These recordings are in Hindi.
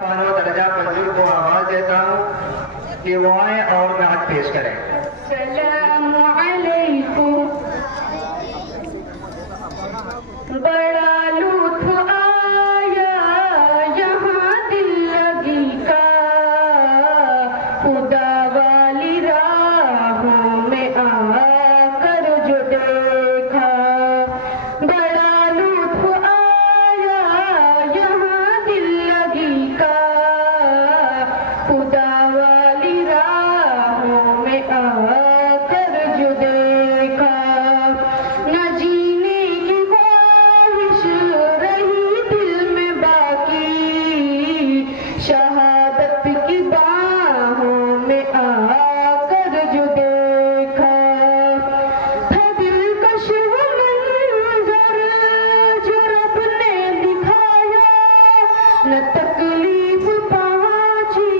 दर्जा मंजूर को आवाज देता हूँ कि वो आए और नात पेश करें। सलामु अलैकुम। बड़ा लुत्फ आया यहाँ दिल लगी का, खुदा वाली राहों में आकर जो देखा। बड़ा लुत्फ आया यहाँ दिल लगी का, खुदा वाली राहों में आकर जो देखा। न जीने की ख्वाहिश रही दिल में बाकी, शहादत की बाहों में आकर जो देखा। था दिलकश वो मंजर जो रब ने दिखाया, न तकलीफ पहुंची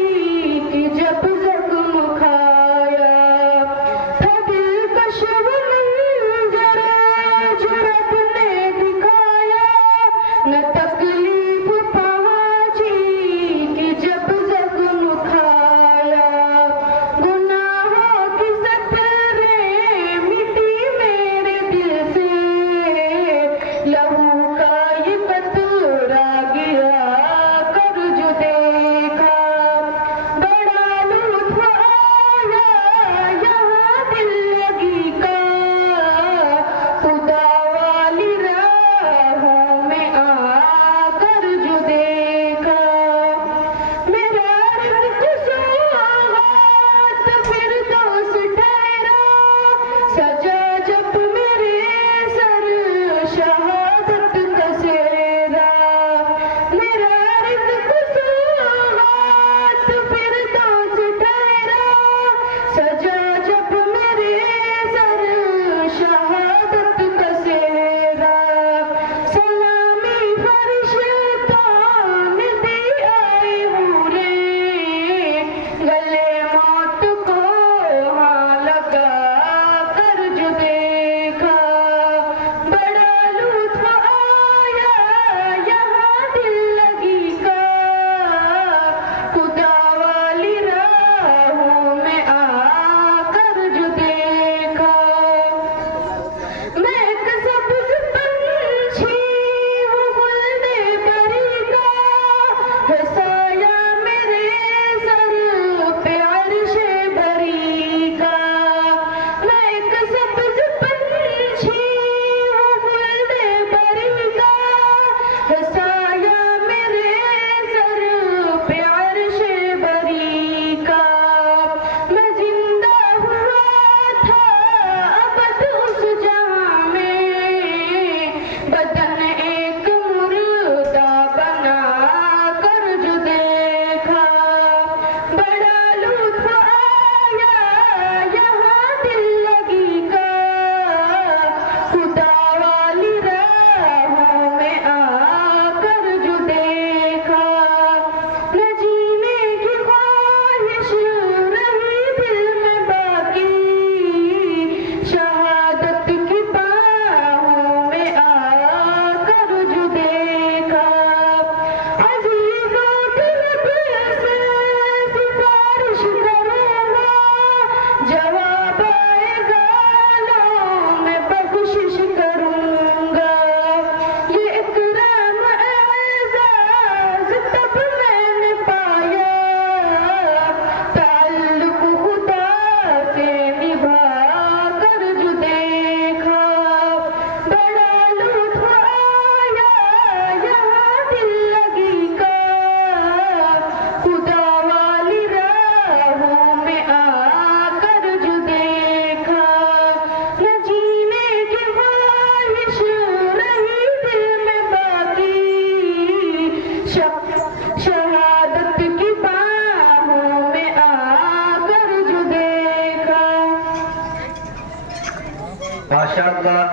कि जब जख्म खाया। था दिलकश वो मंजर जो रब ने दिखाया, न तकलीफ पहुंची कि जब जख्म खाया। गुनाहों की सतरें मिटी मेरे दिल से, लहू का ये कतरा गिरा कर जो देखा। बड़ा लुत्फ आया यहाँ दिल लगी का, खुदा वाली राहों में आकर जो देखा। मेरा रिज़्क़ सौगात फिरदौस ठहरा, सजा जब मेरे सर शहादत का सेहरा। मेरा रिज़्क़ सौगात फिरदौस ठहरा, सजा जब मेरे सर शहादत का सेहरा। सलामी फरिश्तों ने दी आई हूरे, गले मौत को हाँ लगा कर जो देखा। बड़ा लुत्फ आया यहाँ दिल लगी का, खुदा वाली राहों में आकर जो देखा। मैं एक सब्ज़ पंछी हूँ गुलदे बरी का, है साया मेरे सर पे अर्शे बरी का। मैं एक सब्ज़ पंछी हूँ गुलदे बरी का, है साया मेरे सर पे अर्शे बरी का। मैं जिंदा हुआ था अबद उस जहां में, बदन एक मुर्दा बना कर जो देखा। बड़ा लुत्फ आया यहाँ दिल लगी का, खुदा वाली राहों में आकर जो देखा। न जीने की ख्वाहिश रही दिल में बाकी, शहादत की बाहों में आकर जो देखा। अज़ीज़ों दिल से सिफारिश करूँगा, जवाब आएगा लो मैं बख्शिश करूँगा। ये इकराम एज़ाज़ तब मैंने पाया, ताल्लुक़ खुदा से निभा कर जो देखा। बड़ा लुत्फ आया यहाँ दिल लगी का, खुदा वाली राहों में आकर जो देखा। न जीने की ख्वाहिश रही दिल में बाकी, शहादत की बाहों में आकर जो देखा। माशाअल्लाह।